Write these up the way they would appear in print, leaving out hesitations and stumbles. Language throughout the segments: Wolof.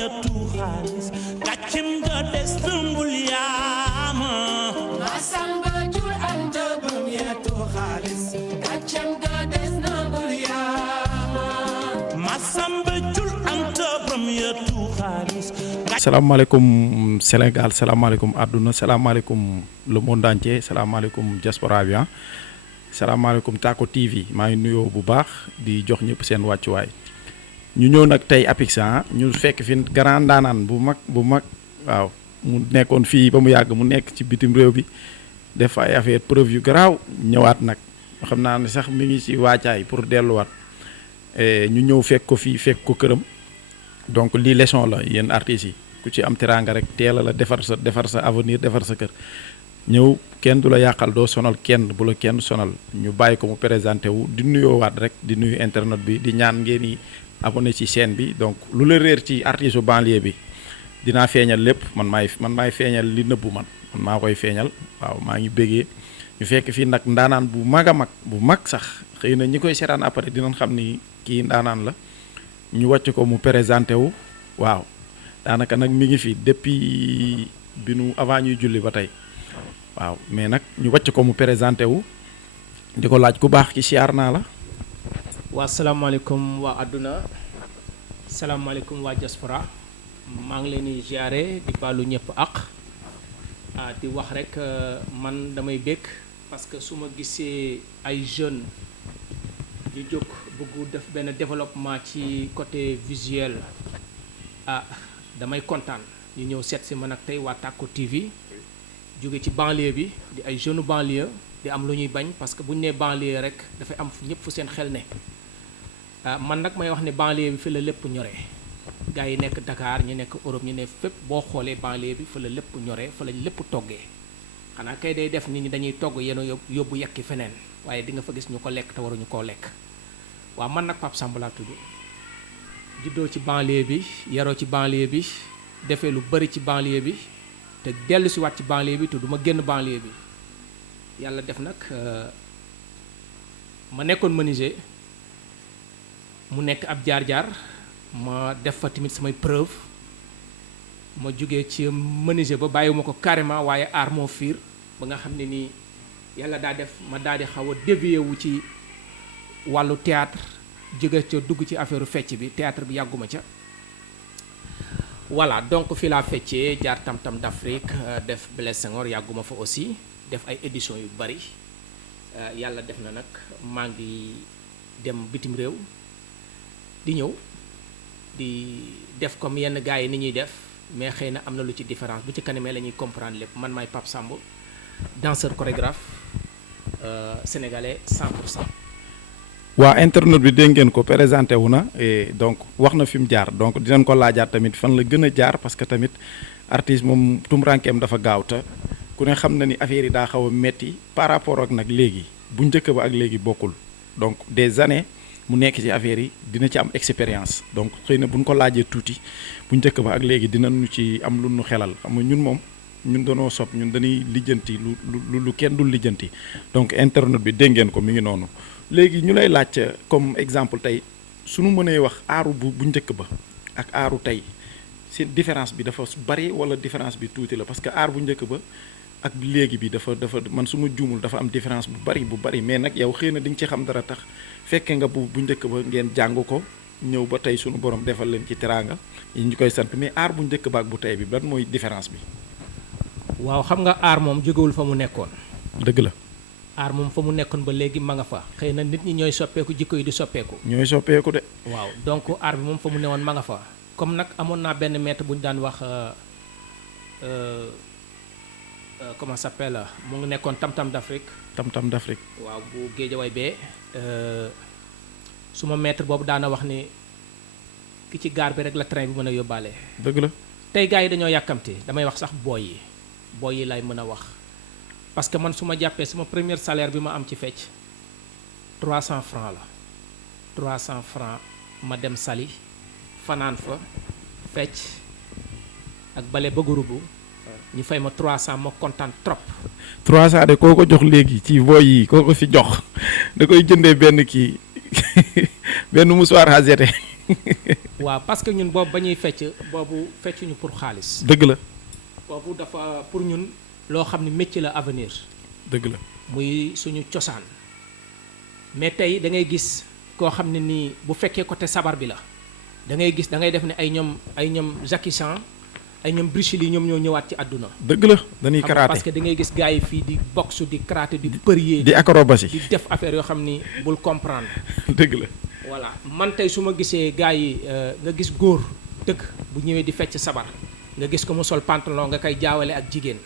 yetu xaalis gàccem ga des tëmbul yaama Masamba jur anta bam yetu xaalis gàccem ga des tëmbul yaama Masamba jur anta bam yetu xaalis. salaamaaleykum Sénégal salaamaaleykum àdduna salaamaaleykum le monde entier salaamaaleykum diaspora bi salaamaaleykum Tako TV maa ngi nuyoo bu baax di jox ñëpp seen wàccuwaay ñu ñëw nag tey Apix ñu fekk fi grand ndaanaan bu mag waaw mu nekkoon fii ba mu yàgg mu nekk ci bitim réew bi def ay affaire preuve yu garaaw ñëwaat nag xam naa ne sax mi ngi ci wàccaay pour delluwaat ñu ñëw fekk ko fii fekk ko këram donc lii leçon la yéen artistes yi ku ci am teraanga rek teel la defar sa avenir defar sa kër ñëw kenn du la yàqal doo sonal kenn bu la kenn sonal ñu bàyyi ko mu présenté wu di nuyoowaat rek di nuyu internet bi di ñaan ngeen i abonné ci chaîne bi donc lu la réer ci artiste u banlieue bi dinaa feeñal lépp man maay feeñal li nëbbu man maa koy feeñal waaw maa ngi bégee ñu fekk fii nag ndaanaan bu mag a mag bu mag sax xëy na ñi koy seetaan après dinañ xam ni kii ndaanaan la ñu wàcc ko mu présenté wu waaw daanaka nag mi ngi fi depuis bi nu avant ñuy julli ba tey waaw mais nag ñu wàcc ko mu présenté wu di ko laaj ku baax ci siyaar naa la. waa salaamaaleykum waa àdduna salaamaaleykum waa diaspora maa ngi leen di ziare di baalu ñëpp ak di wax rek man damay bëgg parce que su ma gisee ay jeunes di jóg bëggu def benn développement ci côté visuel damay kontaan ñu ñëw seet si man ak tey waa Tako TV jóge ci banlieue bi di ay jeunes banlieue di am lu ñuy bañ parce que bu ñu nee banlieue rek dafay am ñëpp fu seen xel ne man nag may wax ne banlieue bi fi la lépp ñoree gars yi nekk Dakar ñu nekk Europe ñu ne fépp boo xoolee banlieue bi fa la lépp ñoree fa lañ lépp toggee xanaa kay day def nit ñi dañuy togg yéen yóbbu yekki feneen waaye di nga fa gis ñu ko lekk te waruñu koo lekk waaw man nag Pape Samba laa tudd juddoo ci banlieue bi yaroo ci banlieue bi defee lu bari ci banlieue bi te dellu si waat ci banlieue bi te du ma génn banlieue bi yàlla def nag ma nekkoon menuisier mu nekk ab jaar-jaar ma def fa tamit samay preuve ma jógee ci menuisier ba bàyyiwuma ko carrément waaye art moo fiir ba nga xam ne nii yàlla daa def ma daal di xaw a dévié wu ci wàllu théâtre jóge ca dugg ci affaire fecc bi théâtre bi yàgguma ca voilà donc fii laa feccee jaar tam-tam d'Afrique def Blaise Senghor yàgguma fa aussi def ay éditions yu bari yàlla def na nag maa ngi dem bitim réew di ñëw di def comme yenn gars yi ni ñuy def mais xëy na am na lu ci différence bu ci kanamee la ñuy comprendre lépp man maay Pape Samb danseur chorégraphe sénégalais 100%. waa internet bi dégg ngeen ko présenté wu na et donc wax na fi mu jaar donc dinañ ko laajaat tamit fan la gën a jaar parce que tamit artiste moom tumrankeem dafa gaaw te ku ne xam na ni affaire yi daa xaw a metti par rapport ak nag léegi bu njëkk ba ak léegi bokkul donc des années mu nekk ci affaire yi dina ci am expérience donc xëy na bu ñu ko laajee tuuti bu njëkk ba ak léegi dinañu ci am lu nu xelal xam nga ñun moom ñun dañoo sopp ñun dañuy lijjanti lu kenn dul lijjanti donc internet bi dégg ngeen ko mi ngi noonu léegi ñu lay laaj comme exemple tey suñu mënee wax aaru bu njëkk ba ak aaru tey seen différence bi dafa bari wala différence bi tuuti la parce que aar bu njëkk ba ak léegi bi dafa man su ma juumul dafa am différence bu bari mais nag yow xëy na di nga ci xam dara tax fekke nga bu njëkk ba ngeen jàng ko ñëw ba tey suñu borom defal leen ci teraanga yi ñu koy sant mais aar bu njëkk ba ak bu tey bi lan mooy différence bi. waaw xam nga aar moom jógewul fa mu nekkoon. dëgg la. aar moom fa mu nekkoon ba léegi ma nga fa xëy na nit ñi ñooy soppeeku jikko yi di soppeeku. ñooy soppeeku de. waaw donc aar bi moom fa mu newoon ma nga fa comme nag amoon naa benn maître bu ñu daan wax comment ça s'appelle mu ngi nekkoon tam-tam d'Afrique. tam-tam d'Afrique. waaw bu Géejawaay bee suma maître boobu daana wax ni ki ci gaar bi rek la train bi mën a yóbbaale. dëgg la. tey gars yi dañoo yàkkamte damay wax sax booy yi lay mën a wax. parce que man su ma jàppee sama premier salaire bi ma am ci fecc 300 francs la 300 francs ma dem Saly fanaan fa fecc ak bale ba gurubu ñu fay ma 300 ma kontaan trop. 300 de koo ko jox léegi ci voy yi koo ko fi jox da koy jëndee benn kii benn mouchoir à jeter waaw parce que ñun boobu ba ñuy fecc boobu feccuñu pour xaalis. dëgg la boobu dafa pour ñun loo xam ne métier la avenir. dëgg la muy suñu cosaan. mais tey da ngay gis koo xam ne nii bu fekkee côté sabar bi la da ngay gis da ngay def ne ay ñoom Jackie Chan ay ñoom Bruce Lee ñoom ñoo ñëwaat ci àdduna. dëgg la dañuy xam nga karaté parce que da ngay gis gars yi fii di boxe di karaté di përier di acrobatie di def affaire yoo xam ni bul comprendre. dëgg la voilà man tey su ma gisee gars yi nga gis góor dëkk bu ñëwee di fecc sabar nga gis ko mu sol pantalon nga koy jaawale ak jigéen.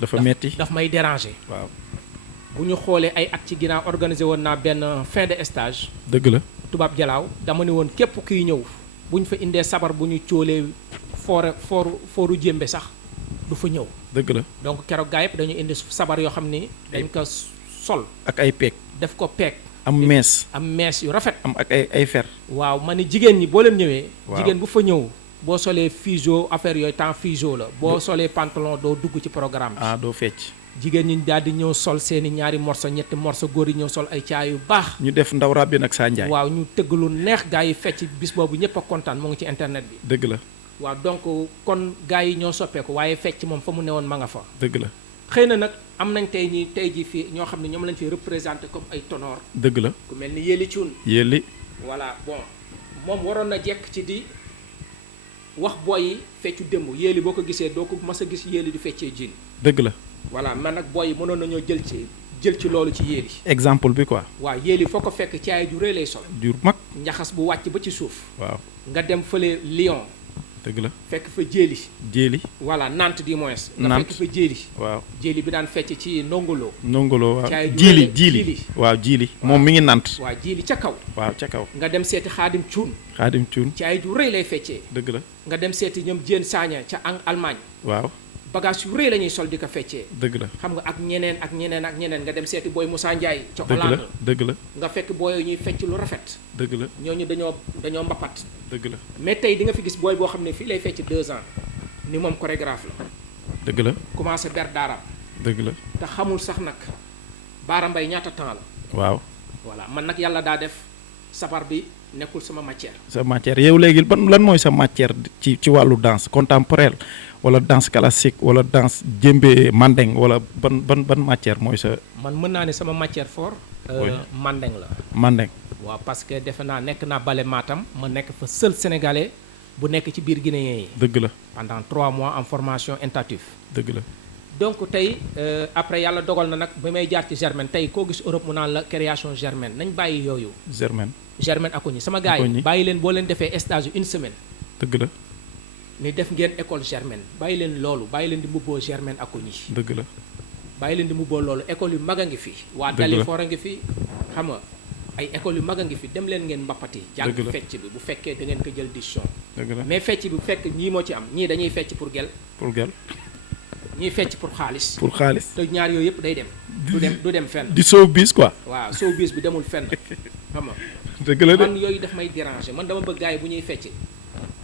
dafa metti daf may déranger. waaw bu ñu xoolee ay at ci ginnaaw organisé woon naa benn fin de stage. dëgg la tubaab jalaaw dama ne woon képp kuy ñëw bu ñu fa indee sabar bu ñu cóolee fooru jémbe sax du fa ñëw. dëgg la donc keroog gaa yëpp dañu indi sabar yoo xam ni dañ ko sol ak ay peeg def ko peeg am mees am mees yu rafet. am ak ay fer waaw ma ni jigéen ñi boo leen ñëwee. waaw jigéen bu fa ñëw boo solee figeau affaire yooyu temps figeau la boo solee pantalon doo dugg ci programme bi. doo fecc jigéen ñi daal di ñëw sol seeni ñaari morso ñetti morso góor yi ñëw sol ay caay yu baax. ñu def ndaw ràbbi nag saa njaay waaw ñu tëgg lu neex gaa yi fecc bis boobu ñëpp a kontaan mu ngi ci internet bi. dëgg la waaw donc kon gaa yi ñoo soppeeku waaye fecc moom fa mu newoon ma nga fa. dëgg la xëy na nag am nañ tey jii fii ñoo xam ne ñoom lañ fi représenté comme ay ténor. dëgg la ku mel ni Yéli Cuun. yéeli voilà bon moom waroon na jekk ci di wax booy yi feccu démb Yéli boo ko gisee doo ko mas a gis Yéli di feccee jiin. dëgg la voilà man nag booy yi mënoon nañoo jël ci loolu ci Yéli. exemple bi quoi waaw Yéli foo ko fekk caay ju rëy lay sol. jur mag njaxas bu wàcc ba ci suuf. waaw nga dem fële Lyon dëgg la fekk fa jéeli. jéeli voilà Nantes du moins. nga Nantes fekk fa jéeli. waaw jéeli bi daan fecc ci ndongolo. nongolo waaw caay ju jiili rëy jiili waaw jiili moom mi ngi nant waa jéeli ca kaw. waaw ca kaw nga dem seeti xaadim cuun. xaadim cuun caay ju rëy lay feccee. dëgg la nga dem seeti ñoom jéen saaña ca Allemagne. waaw bagage yu rëy la ñuy sol di ko feccee. dëgg la xam nga ak ñeneen ak ñeneen ak ñeneen nga dem seeti booy Moussa Ndiaye ca dëgg la Hollande. dëgg la nga fekk booy ñuy fecc lu rafet. dëgg la ñooñu dañoo mbapat. dëgg la mais tey di nga fi gis booy boo xam ne fii lay fecc 2 ans ni moom chorégraphe la. dëgg la commencé ber daaram dëgg la te xamul sax nag Baara Mbay ñaata temps la. waaw voilà man nag yàlla daa def sabar bi nekkul sama matière. sa matière yow léegi lan mooy sa matière ci wàllu danse contemporaine wala danse classique wala danse jémbe mandeng wala ban matière mooy sa man mën naa ne sama matière fort. Oui. mandeng la. mandeng waaw parce que defe naa nekk naa bale Matam ma nekk fa seul sénégalais bu nekk ci biir guinéen yi. dëgg la pendant 3 mois en formation intensive. dëgg la donc tey après yàlla dogal na nag ba may jaar ci Germaine tey koo gis Europe mu naan la création Germaine nañ bàyyi yooyu. Germaine Germaine Acogny sama gars yi Acogny. bàyyi leen boo leen defee stage yu 1 semaine. dëgg la ni def ngeen école Germaine bàyyi leen loolu bàyyi leen di mbubboo Germaine Acogny. dëgg la bàyyi leen di mbubboo loolu école yu mag a ngi fi. waa Dëgg la. Dalifort a ngi fi xam nga ay école yu mag a ngi fi dem leen ngeen mbappati. jàng Dëgg la. fecc bi bu fekkee da ngeen ko jël décision. dëgg la mais fecc bi bu fekk ñii moo ci am ñii dañuy fecc pour gel pour gel ñii fecc pour xaalis. pour xaalis te ñaar yooyu yëpp day dem. du dem fenn. di soow bis quoi waaw showbiz bi demul fenn xam nga dëgg la de man yooyu daf may déranger man dama bëgg gars yi bu ñuy fecc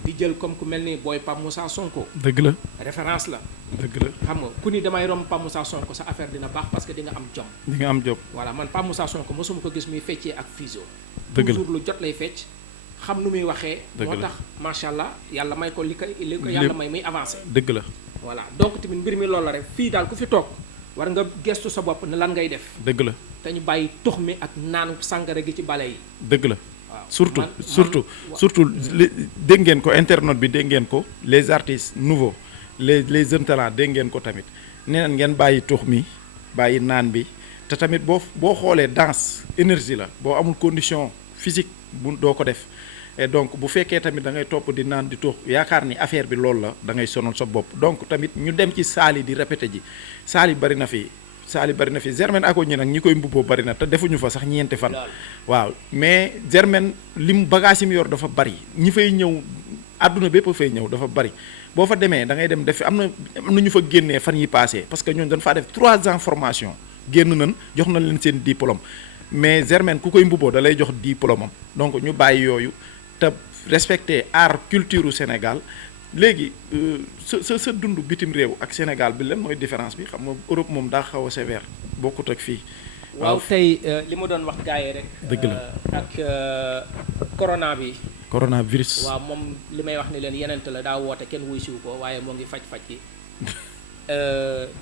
di jël comme ku mel ni booy Pape Moussa Sonko dëgg la référence la dëgg la xam nga ku ni damay romb Pape Moussa Sonko sa affaire dina baax parce que di nga am jom. di nga am job voilà man Pape Moussa Sonko mosuma ko gis muy feccee ak fiso. Dëgg la. toujours lu jot lay fecc xam nu muy waxee. Dëgg moo la. tax macha allah yàlla may ko li ko yàlla may muy avancé. dëgg la voilà donc tamit mbir mi loolu la rek fii daal ku fi toog war nga gestu sa bopp ne lan ngay def dëgg la te ñu bàyyi tux mi ak naan sàngara gi ci bale yi. dëgg la waaw surtout man- surtout man- surtout dégg ngeen ko internet bi dégg ngeen ko les artistes nouveaux les jeunes talents dégg ngeen ko tamit nee nañ ngeen bàyyi tux mi bàyyi naan bi te tamit boo xoolee danse énergie la boo amul condition physique bu doo ko def et donc bu fekkee tamit da ngay topp di naan di tux yaakaar ni affaire bi loolu la da ngay sonal sa bopp donc tamit ñu dem ci saal yi di répété ji saal yi bari na fi Germaine Acogny nag ñi koy mbubboo bari na te defuñu fa sax ñeenti fan waaw mais Germaine lim bagage yi mu yor dafa bari ñi fay ñëw àdduna bépp a fay ñëw dafa bari boo fa demee da ngay dem def am na ñu fa génnee fan yi passé parce que ñooñu dañ faa def 3 ans formation génn nañ jox nañ leen seen diplôme mais Germaine ku koy mbubboo da lay jox diplôme am donc ñu bàyyi yooyu te respecter art culture u Sénégal léegi sa dund bitim réew ak Sénégal bi lan mooy différence bi xam nga Europe moom daa xaw a sévère bokkut ak fii. waaw tey li ma doon wax gars yi rek. Dëgg la. ak corona bi. coronavirus. waaw moom li may wax ni leen yenent la daa woote kenn wuy siwu ko waaye moo ngi faj gi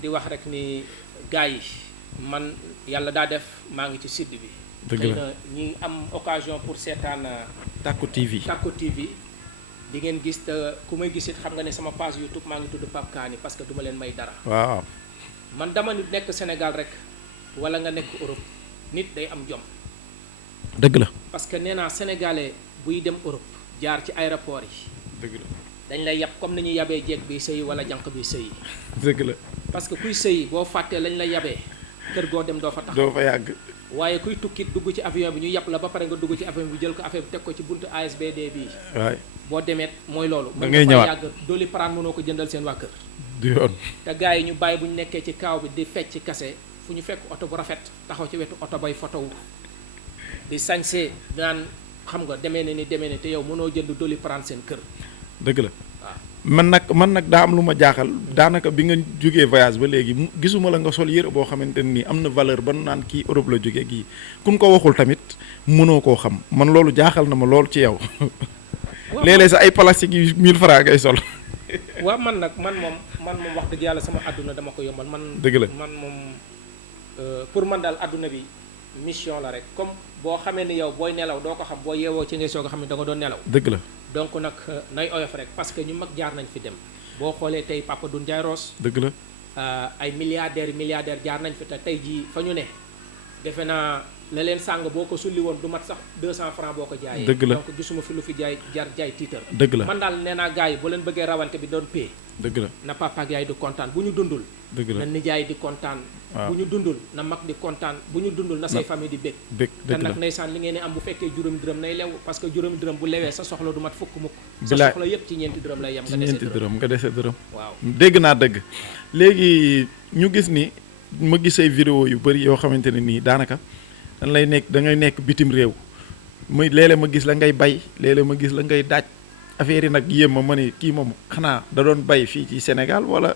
di wax rek ni gars yi man yàlla daa def maa ngi ci sud bi. dëgg xëy la na ñi am occasion pour seetaan Tacko TV. Tacko TV di ngeen gis te ku may gis it xam nga ne sama page YouTube maa ngi tudd Pape Kani parce que du ma leen may dara. waaw. man dama nit nekk Sénégal rek wala nga nekk Europe nit day am jom. dëgg la. parce que nee naa sénégalais buy dem Europe jaar ci aéroport yi. dëgg la. dañ lay yab comme ni ñuy yabee jeeg bi sëy wala jànq bi sëy. dëgg la. parce que kuy sëy boo fàttee lañ lay yabee kër goo dem doo fa taxaw. doo fa yàgg. waaye kuy tukkit dugg ci avion bi ñu yàpp la ba pare nga dugg ci avion bi jël ko affaire bi teg ko ci buntu ASBD bii. waay. boo demeet mooy loolu. da ngay ñëwaat yàgg dooli paraan mënoo ko jëndal seen waa kër. du yoon. te gars yi ñu bàyyi bu ñu nekkee ci kaaw bi di fecc kase fu ñu fekk oto bu rafet taxaw ci wetu oto bay photo wu di sañsee naan xam nga demee ne ni demee ne te yow mënoo jënd dooli paraan seen kër. dëgg la. waaw man nag daa am lu ma jaaxal daanaka bi nga jógee voyage ba léegi gisuma la nga sol yëre boo xamante ne nii am na valeur ba naan kii Europe la jógee gii kun ko waxul tamit mënoo koo xam man loolu jaaxal na ma lool ci yow. léeg-léeg sax ay plastique yu 1000 francs ngay sol. waaw man moom wax dëgg yàlla sama àdduna dama ko yombal man. dëgg la man moom pour man daal àdduna bi mission la rek comme boo xamee ni yow booy nelaw doo ko xam boo yeewoo ci ngay soog a xam ne da nga doon nelaw. dëgg la. donc nag nay oyof rek parce que ñu mag jaar nañ fi dem boo xoolee tey Papa Doudou Ndiaye Rose. dëgg la. ay milliardaires jaar nañ fi te tey jii fa ñu ne defe naa la leen sàng boo ko sulli woon du mat sax 200 francs boo ko jaayee. dëgg la donc gisuma fi lu fi jaay tiitar. dëgg la man daal nee naa gars yi bu leen bëggee rawante bi doon pay. dëgg la. na papa ak yaay di kontaan bu ñu dundul. dëgg la na nijaay di kontaan. waaw bu ñu dundul na mag di kontaan bu ñu dundul na say famille di bég. dëgg te la nag ndeysaan li ngeen di am bu fekkee juróomi dërëm nay lew parce que juróomi dërëm bu lewee sa soxla du mat fukk mukk. sa bilaay soxla yépp ci ñeenti dërëm lay yem. ci ñeenti dërëm nga dese dërëm. waaw dégg naa dëgg. léegi ñu gis ni ma gis ay vidéo yu bëri yoo xamante ne nii daanaka dañ lay nekk da ngay nekk bitim réew muy léeg-léeg ma gis la ngay bay léeg-léeg ma gis la ngay daaj affaire yi nag yéem ma ne kii moom xanaa da doon bay fii ci Sénégal wala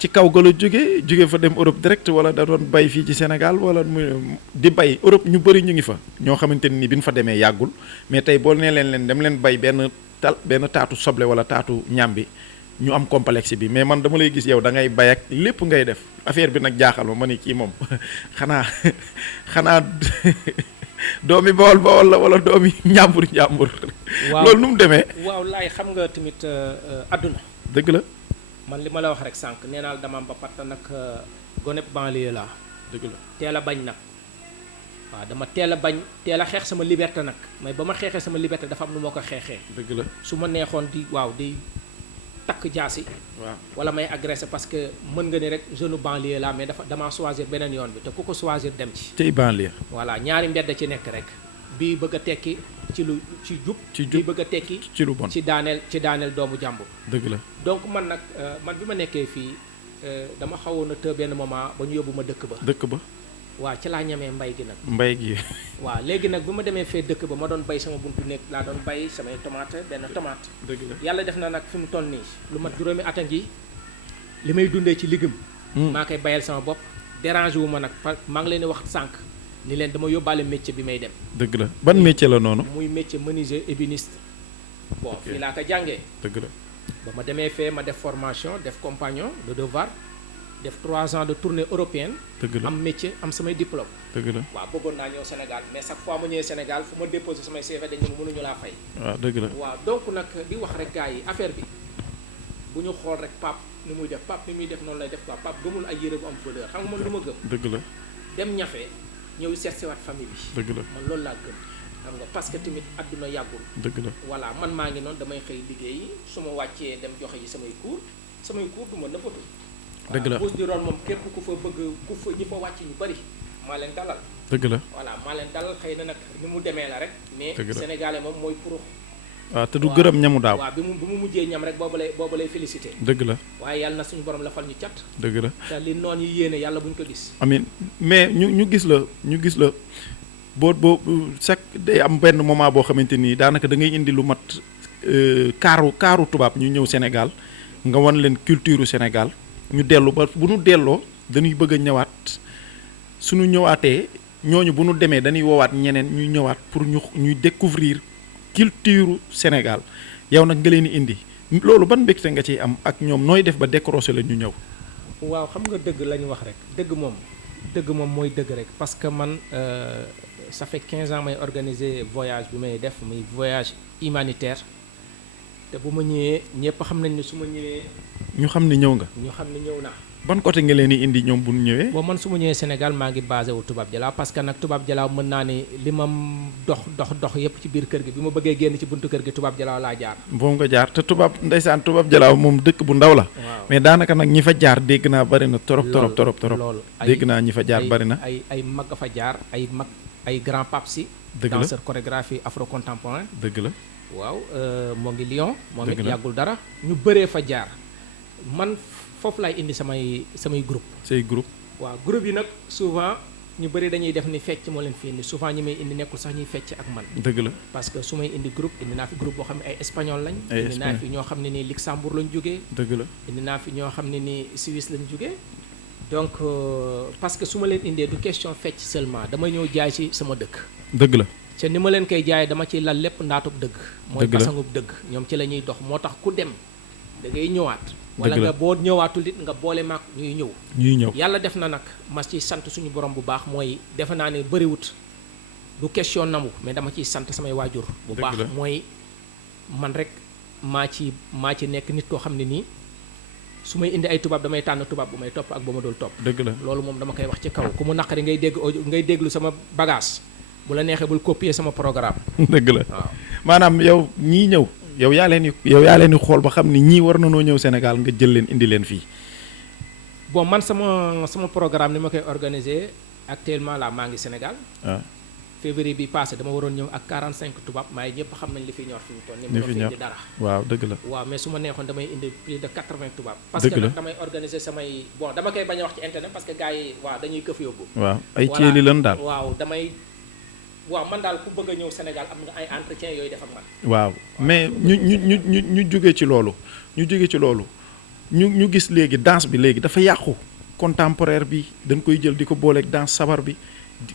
ci kaw ga la jóge fa dem Europe direct wala da doon bay fii ci Sénégal wala mu di bay Europe ñu bëri ñu ngi fa ñoo xamante ne nii bi ñu fa demee yàggul mais tey boo nee leen dem leen bay benn taatu soble wala taatu ñambi ñu am complexe bi mais man dama lay gis yow da ngay bay ak lépp ngay def affaire bi nag jaaxal ma ne kii moom xanaa doomi bawol la wala doomi njàmbur. waaw loolu nu mu demee. waaw laay xam nga tamit àdduna. dëgg la. man li ma la wax rek sànq nee naa dama am ba patta nag goneb banlieue laa. dëgg la teel a bañ nag waaw dama teel a bañ teel a xeex sama liberté nag mais ba ma xeexee sama liberté dafa am nu moo ko xeexee. dëgg la su ma neexoon di takk jaasi. waaw wala may agressé parce que mën nga ni rek jeune banlieue laa mais damaa choisir beneen yoon bi te ku ko choisir dem ci. tey banlieue. voilà ñaari mbedd ci nekk rek bii bëgg a tekki ci jub bii bëgg a tekki ci lu bon ci daaneel doomu jàmbur. dëgg la donc man nag man bi ma nekkee fii dama xawoon a të benn moment ba ñu yóbbu ma dëkk ba. waaw ci laa ñemee mbay gi nag. mbay gi. waaw léegi nag bi ma demee fee dëkk ba ma doon bay sama buntu nekk laa doon bay samay tomate benn tomate. dëgg la yàlla def na nag fi mu toll nii lu mat juróomi at a ngi li may dundee ci légume. maa koy bayal sama bopp dérange wu ma nag maa ngi leen di wax sànq ni leen dama yóbbaale métier bi may dem. dëgg la ban métier la noonu. muy métier menuisier ébéniste. bon fii laa ko jàngee. dëgg la ba ma demee fee ma def formation def compagnon de devoir def 3 ans de tournée européenne. dëgg la am métier am samay diplôme. dëgg la waaw bëggoon naa ñëw Sénégal mais chaque fois ma ñëwee Sénégal fu ma déposé samay CV dañu mënuñu laa fay. waaw dëgg la waaw donc nag di wax rek gars yi affaire bi bu ñu xool rek Pape ni muy def Pape ni muy def noonu lay def quoi Pape gëmul ay yére bu am valeur xam nga man lu ma gëm. dëgg la dem ñafe ñëw seet si waat famille bi. dëgg la man loolu laa gëm xam nga parce que tamit àdduna yàggul. dëgg la voilà man maa ngi noonu damay xëy liggéeyi su ma wàccee dem joxe yi samay cours du ma nëbbatu. dëgg la bourse du rôle moom képp ku fa bëgg ku fa ñi fa wàcc ñu bari maa leen dalal. dëgg la voilà maa leen dalal xëy na nag ni mu demee la rek. mais dëgg la sénégalais moom mooy pour. waaw te du gërëm ñamu daaw. waaw bi mu mujjee ñam rek boobu lay félicité. dëgg la waaye yàlla na suñu borom la fal ñu cat. dëgg la te li noon yi yéene yàlla buñ ko gis. amiin mais ñu gis la boo chaque day am benn moment boo xamante nii daanaka da ngay indi lu mat kaaru tubaab ñu ñëw Sénégal nga wan leen culture Sénégal ñu dellu ba bu ñu delloo dañuy bëgg a ñëwaat suñu ñëwaatee ñooñu bu ñu demee dañuy woowaat ñeneen ñuy ñëwaat pour ñuy découvrir culture Sénégal yow nag nga leen di indi loolu ban mbégte nga ciy am ak ñoom nooy def ba décrocher la ñu ñëw. waaw xam nga dëgg la ñu wax rek dëgg moom mooy dëgg rek parce que man ça fait 15 ans may organiser voyage bi may def muy voyage humanitaire te bu ma ñëwee ñëpp xam nañ ne su ma ñëwee. ñu xam ni ñëw nga. ñu xam ne ñëw naa. ban côté nga leen di indi ñoom bu ñu ñëwee. bon man su ma ñëwee Sénégal maa ngi basé wu Toubab Jalaaw parce que nag Toubab Jalaaw mën naa ni li ma dox yëpp ci biir kër gi bi ma bëggee génn ci buntu kër gi Toubab Jalaaw laa jaar. boobu nga jaar te ndeysaan Toubab Jalaaw moom dëkk bu ndaw la. waaw mais daanaka nag ñi fa jaar dégg naa bari na torop. loolu dégg naa ñi fa jaar bari na. ay mag a fa jaar ay grand pape si. dëgg la danseur chorégraphie afro contemporain. dëgg la. waaw moo ngi Lyon. moom it dëgg la yàggul dara ñu bëree fa jaar man foofu laay indi samay groupe. say groupe. waaw groupe yi nag souvent ñu bëri dañuy def ni fecc moo leen fi indi souvent ñi may indi nekkul sax ñuy fecc ak man. dëgg la parce que su may indi groupe indi naa fi groupe boo xam ne ay espagnol lañ. indi naa fi ñoo xam ne nii Luxembourg lañ jógee. dëgg la indi naa fi ñoo xam ne nii Suisse lañ jógee. donc parce que su ma leen indee du question fecc seulement damay ñëw jaay ci sama dëkk. dëgg la. te ni ma leen koy jaay dama ciy lal lépp ndaatub dëgg. mooy basangub dëgg ñoom ci la ñuy dox moo tax ku dem da ngay ñëwaat. wala nga boo ñëwaatul it nga boole maak ñuy ñëw. yàlla def na nag ma ciy sant suñu borom bu baax mooy defe naa ne bëriwut du question namu mais dama ciy sant samay waajur. bu baax mooy man rek maa ci nekk nit koo xam ne nii su may indi ay tubaab damay tànn tubaab bu may topp ak ba ma dul topp. dëgg la loolu moom dama koy wax ci kaw ku mu naqari ngay déglu sama bagage bu la neexee bul copier sama programme. dëgg la waaw maanaam yow ñii ñëw. yow yaa leen di xool ba xam ni ñii war na noo ñëw Sénégal nga jël leen indi leen fii. bon man sama programme ni ma koy organiser actuellement là maa ngi Sénégal. waaw février bi passé dama waroon ñëw ak 45 tubaab maay ñëpp xam nañ li fi ñor fi ñu toll. li fi ñor indi dara. waaw dëgg la. waaw mais su ma neexoon damay indi plus de 80 tubaab. parce que nag damay organiser samay bon dama koy bañ a wax ci internet parce que gars yi waaw dañuy këf yóbbu. waaw ay ceeli lan daal. waaw man daal ku bëgg a ñëw Sénégal am nga ay entretien yooyu def ak man. waaw mais ñu jóge ci loolu ñu gis léegi danse bi léegi dafa yàqu contemporaire bi dañ koy jël di ko booleeg danse sabar bi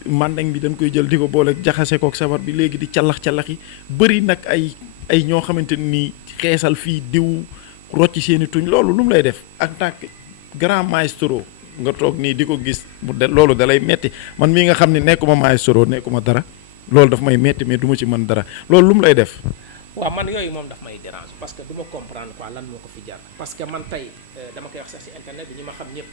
mandeng bi dañ koy jël di ko booleeg jaxase kook sabar bi léegi di callax yi bëri nag ay ñoo xamante ni xeesal fii diw rocci seeni tuñ loolu lu mu lay def ak tant que grand maestro nga toog nii di ko gis loolu da lay metti man mii nga xam ne nekkuma maestro nekkuma dara loolu daf may metti mais du ma ci mën dara loolu lu mu lay def. waaw man yooyu moom daf may dérange parce que du ma comprendre quoi lan moo ko fi jar parce que man tey dama koy wax sax ci internet bi ñi ma xam ñëpp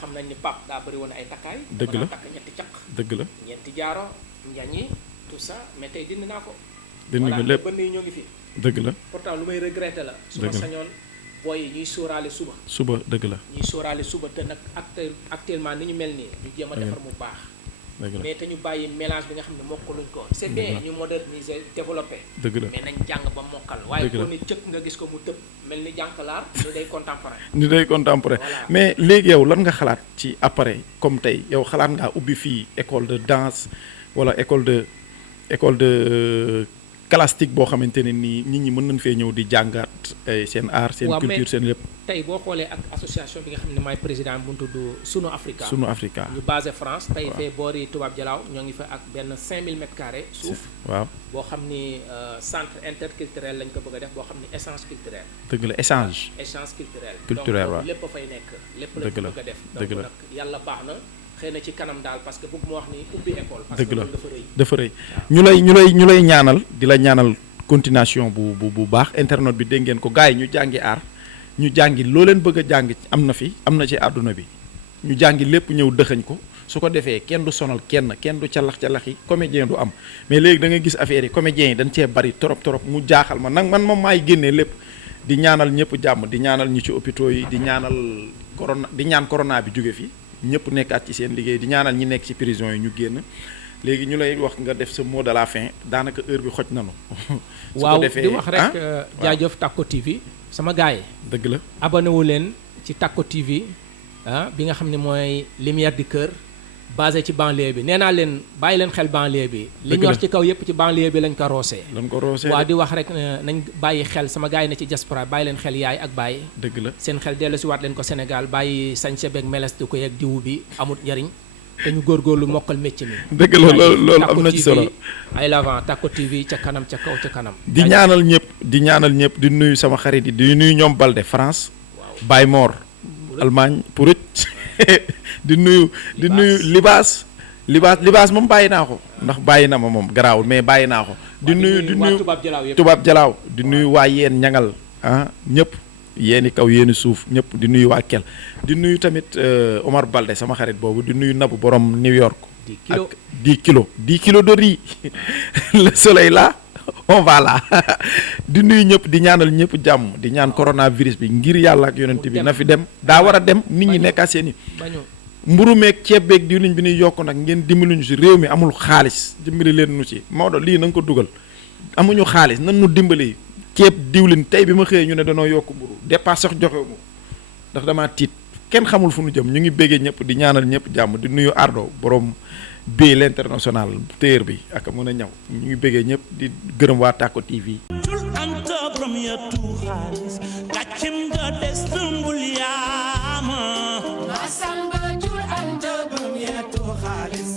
xam nañ ni Pape daa bëri woon ay takkaay. dëgg la takk ñetti caq. dëgg la ñeenti jaaro njañi tout ça mais tey dindi naa ko. dindi nga lépp voilà ñoo ngi fi. dëgg la pourtant lu may regretter la. su ma sañoon booy yi ñuy sóoraale suba. dëgg la. ñuy sóoraale suba te nag actuellement ni ñu mel nii. ñu jéem a defar mu baax. mais te ñu bàyyi mélange bi nga xam ne mokkaluñ ko. c'est bien ñu moderniser développer. dëgg la mais nañ jàng ba mokkal. waaye boo ni cëkk nga gis ko mu tëb mel ni jànkalaar ni day contemporain. voilà. Mais léegi yow lan nga xalaat ci après comme tey yow xalaat ngaa ubbi fii école de danse wala école de classique boo xamante ne nii nit ñi mën nañ fee ñëw di jàngaat seen art seen culture seen lépp. tey boo xoolee ak association bi nga xam ne maay président bu ñu tudd Sunu Africa. ñu basé France tey fee boori Toubab Jalaaw ñoo ngi fa ak benn 5000 mètres carrés suuf. waaw boo xam ni centre interculturel lañ ko bëgg a def boo xam ni échange culturel. dëgg la échange culturel. waaw donc lépp a fay nekk. lépp lañ ko bëgg a def donc nag yàlla baax na. xëy na ci kanam daal parce que bëgg mu wax ni ubbi école. parce que loolu dafa rëy ñu lay ñaanal di la ñaanal continuation bu baax internet bi dégg ngeen ko gars yi ñu jàngi aar ñu jàngi loo leen bëgg a jàng am na ci àdduna bi ñu jàngi lépp ñëw dëxañ ko su ko defee kenn du sonal kenn du calax yi comédien du am mais léegi da nga gis affaire yi comédiens yi dañ cee bari trop mu jaaxal ma nag man moom maay génnee lépp di ñaanal ñëpp jàmm di ñaanal ñi ci hôpitaux yi di ñaanal corona bi jóge fi ñëpp nekkaat ci seen liggéey di ñaanal ñi nekk ci prison yi ñu génn léegi ñu lay wax nga def sa mot de la fin daanaka heure bi xoj nanu waaw di wax rek jaajëf Tacko TV sama gars yi dëgg la abonné wu leen ci Tacko TV bi nga xam ne mooy lumière du cœur basé ci banlieue bi nee naa leen bàyyi leen xel banlieue bi li ñor ci kaw yépp ci banlieue bi lañ ko roosee waaw di wax rek nañ bàyyi xel sama gars yi ne ci diaspora bàyyi leen xel yaay ak bàyyi dëgg la seen xel dellu si waat leen ko Sénégal bàyyi sañse beeg meles di ko yeeg diwu bi amut njariñ dañu góorgóorlu mokkal métier mi. dëgg la loolu am na ci solo. ay l'avant Tacko TV ca kanam ca kaw ca kanam. di ñaanal ñëpp di nuyu sama xarit yi di nuyu ñoom Balde France. Baye Mor Allemagne pour di nuyu libaas moom bàyyi naa ko ndax bàyyi na ma moom garaawul mais bàyyi naa ko. di nuyu tubaab jalaaw di nuyu waa yeen ñangal ñëpp yéeni kaw yéeni suuf ñëpp di nuyu waa kel di nuyu tamit Omar Balde sama xarit boobu di nuyu Nabu borom New York. 10 kilos de riz le soleil là on va là di nuyu ñëpp di ñaanal ñëpp jàmm di ñaan coronavirus bi ngir yàlla ak yonent bi na fi dem daa war a dem nit ñi nekkaa seen i mburu meeg ceeb beeg diwlin bi ñuy yokk nag ngeen dimbali ñu si réew mi amul xaalis dimbali leen nu ci Maodo lii na nga ko dugal amuñu xaalis nan nu dimbali ceeb diwlin tey bi ma xëyee ñu ne danoo yokk mburu dépasse sax joxe mu ndax damaa tiit kenn xamul fu nu jëm ñu ngi béggee ñëpp di ñaanal ñëpp jàmm di nuyu Ardo borom bii l'international téer bi ak mën a ñaw ñu ngi béggee ñëpp di gërëm waa Tacko TV. jul anta borom yetu xaalis gàccem nga des tëmbul yaama Masamba jur anta borom yetu xaalis